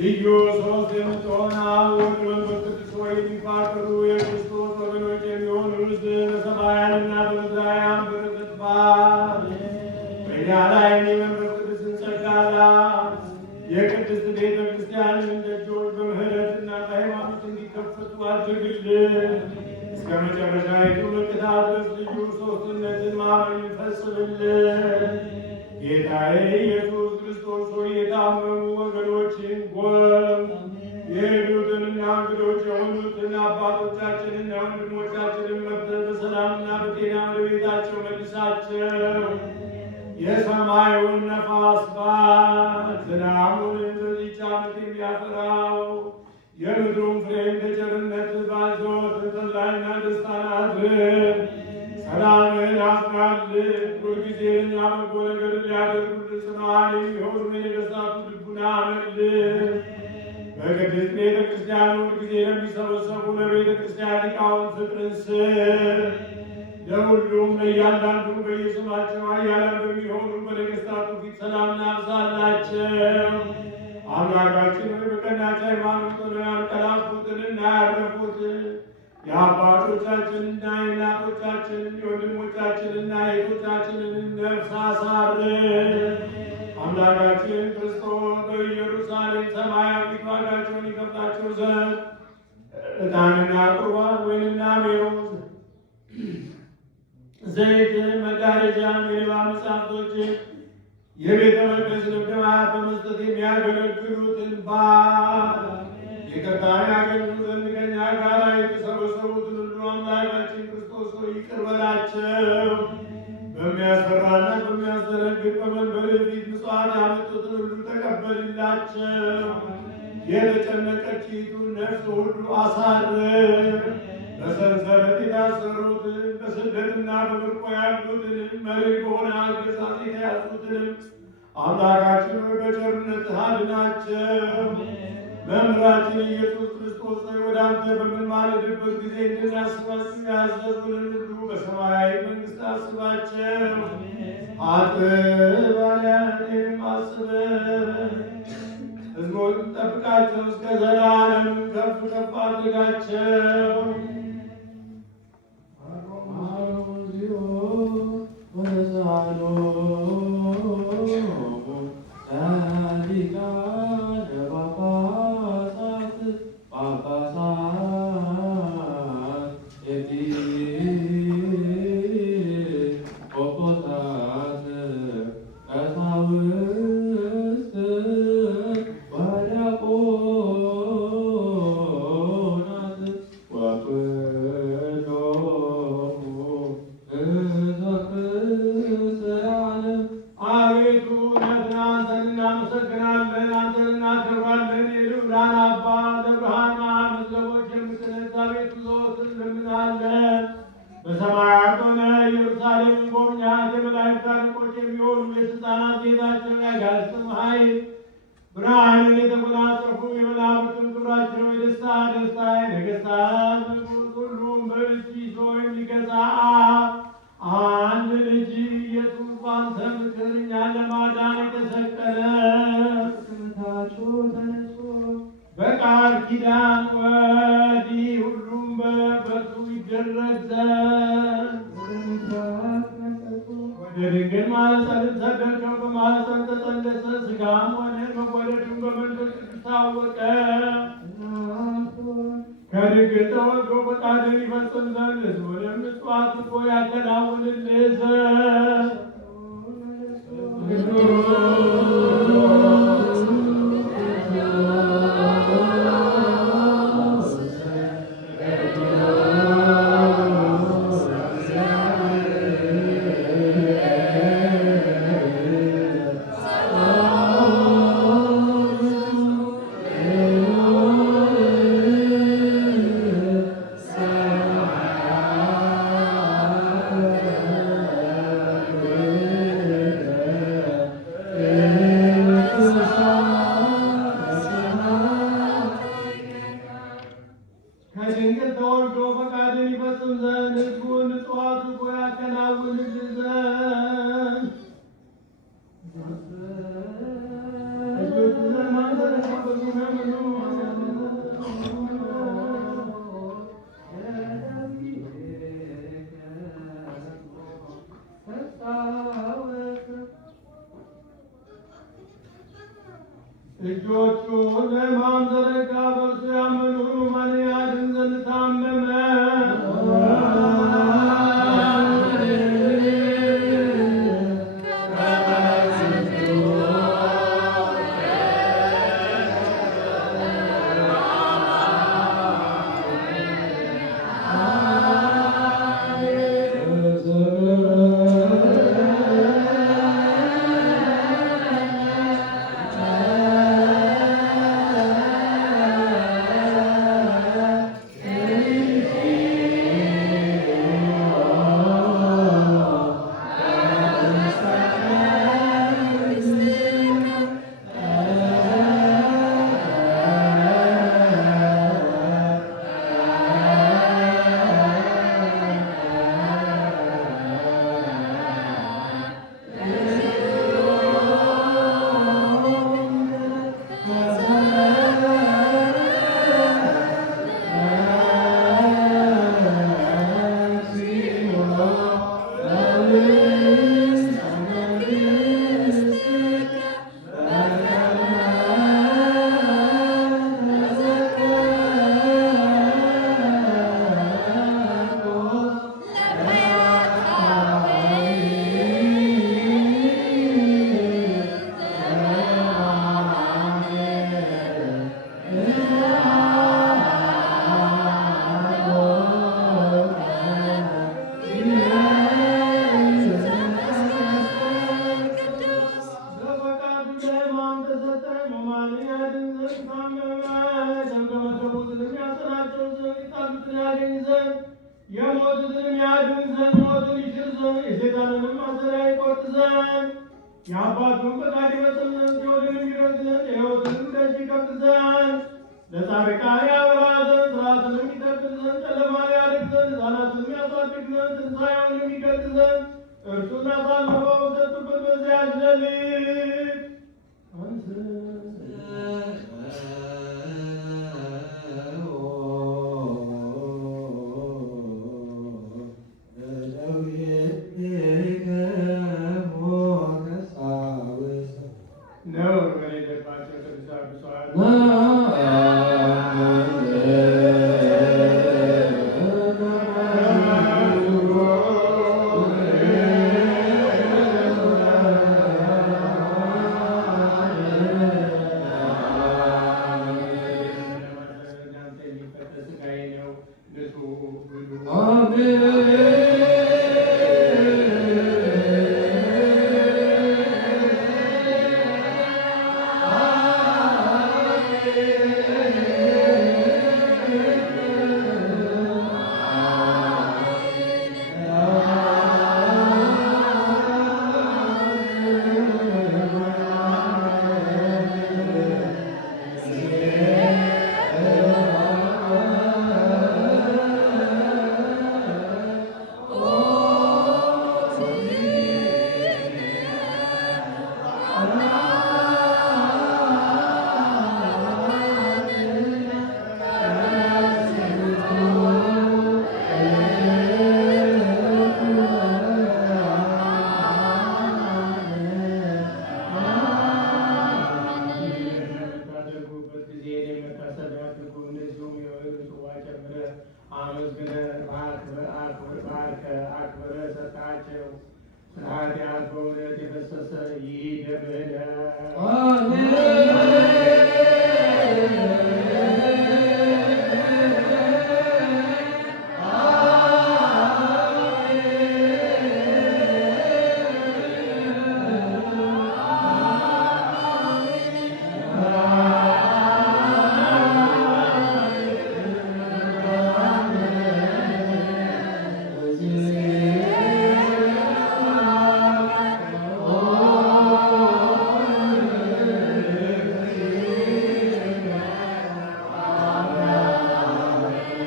ልዩ ሦስት የምትሆን አብ ወልድ መንፈስ ቅዱስ ሆይ የሚፋቀሩ የክርስቶስ ወገኖች የሚሆኑ ሕዝብ በሰማያንና በምድራውያን በረከት ባል በእኛ ላይ የመንፈስ ቅዱስን ጸጋ ላክ። የቅድስት ቤተ ክርስቲያንን ደጆች በምህረትና በሃይማኖት እንዲከፈቱ አድርግልን። እስከ መጨረሻይቱ ምልክታ ድረስ ልዩ ሦስትነትን ማመን ፈጽምልን። ጌታዬ ኢየሱስ ክርስቶስ ሆይ የታመሙ ወገኖችን ጎም የሄዱትንና እንግዶች የሆኑትን አባቶቻችንና ወንድሞቻችንን መጥተህ በሰላምና በጤና ወደ ቤታቸው መልሳቸው። የሰማዩን ነፋስ ባል ዝናቡንም በዚህች ዓመት የሚያፈራው የምድሩን ፍሬ እንደ ቸርነት ባዘወት ተድላና ደስታን አድርግ። ሰላምን አጽናልን። ሁልጊዜ ለእኛ በጎ ነገር ሊያደርጉልን ጽኑዓን የሚሆኑ የነገሥታቱ ልቡና መልስ። በቅድስት ቤተ ክርስቲያን ሁልጊዜ ለሚሰበሰቡ ለቤተ ክርስቲያን ሊቃውንት ፍቅርን ስጥ። ለሁሉም ለእያንዳንዱ በየስማቸው ኃያላን በሚሆኑ በነገሥታቱ ፊት ሰላምን አብዛላቸው። አምላካችን ሆይ በቀናች ሃይማኖት ሆነው ያንቀላፉትንና ያረፉትን የአባቶቻችንና የእናቶቻችንን የወንድሞቻችንና የእህቶቻችንን ነፍስ አሳርፍ። አምላካችን ክርስቶስ በኢየሩሳሌም ሰማያዊት ዋጋቸውን ይከፍላቸው ዘንድ ዕጣንና ቁርባን ወይንና ሜሮን ዘይት መጋረጃን የሌባ መጻሕፍቶችን የቤተ መቅደስ ልብድማት በመስጠት የሚያገለግሉትን ባል ይቅርታን ያገኙ ዘንድ ከእኛ ጋር የተሰበሰቡትን ሁሉ አምላካችን ክርስቶስ ሆይ ይቅር በላቸው። በሚያስፈራና በሚያስደነግጥ በመንበርህ ፊት ምጽዋት ያመጡትን ሁሉ ተቀበልላቸው። የተጨነቀችይቱን ነፍስ ሁሉ አሳርፍ። በሰንሰለት የታሰሩትን በስደትና በምርኮ ያሉትንም መሪር በሆነ አገዛዝ የተያዙትንም አምላካችን ሆይ በቸርነትህ አድናቸው። መምህራችን ኢየሱስ ክርስቶስ ሆይ ወደ አንተ በምንማልድበት ጊዜ እንድናስባቸው ያዘዙንን ሁሉ በሰማያዊ መንግሥት አስባቸው። ባሪያህንም አስበን። ሕዝቡን ጠብቃቸው፣ እስከ ዘላለም ከፍ ከፍ አድርጋቸው። በሰማያት ሆነ ኢየሩሳሌም ጎብኛት። የመላእክት አለቆች የሚሆኑ የሥልጣናት ጌታቸው ያጋዝም ኃይል ብርሃንን የተጎናጸፉ የመላእክትም ክብራቸው የደስታ ደስታ የነገሥታት ንጉሥ ሁሉም በእጅ ይዞ የሚገዛ አንድ ልጅ ኢየሱስ ባንተ ምክር እኛን ለማዳን የተሰቀለ ተነሱ በቃል ኪዳን ወዲህ ሁሉም በበቱ ይደረግ ዘንድ ወደ ድንግል ማኅፀን ሰደድከው። በማኅፀን ተጸነሰ፣ ሥጋም ሆነ፣ መወለዱን በመንፈስ ቅዱስ ታወቀ። ከድንግል ተወልዶ ፈቃድን ይፈጽም ዘንድ ሕዝቡንም ምጽዋት እኮ ያከናውንልህ ዘንድ እጆቹን ለሕማም ዘረጋ። በእርሱ ያመኑ ሕሙማን ያድን ዘንድ ታመመ። የሞቱትን ያድን ዘንድ ሞቱን ይሽር ዘንድ የሰይጣንንም ማሰሪያ ይቆርጥ ዘንድ የአባቱን ፈቃድ ይፈጽም ዘንድ ሲኦልንም ይረግጥ ዘንድ የሕይወትንም ደጅ ይከፍት ዘንድ ለጻድቃን ያበራ ዘንድ ሥርዓትንም ይተክል ዘንድ ጨለማን ያርቅ ዘንድ ሕፃናትንም ያሳድግ ዘንድ ትንሣኤውንም ይገልጥ ዘንድ እርሱን አሳልፈው በሰጡበት በዚያች ሌሊት አክብረህ ሰጣቸው። ስለ ኃጢአት በእውነት የፈሰሰ ይህ ደምህ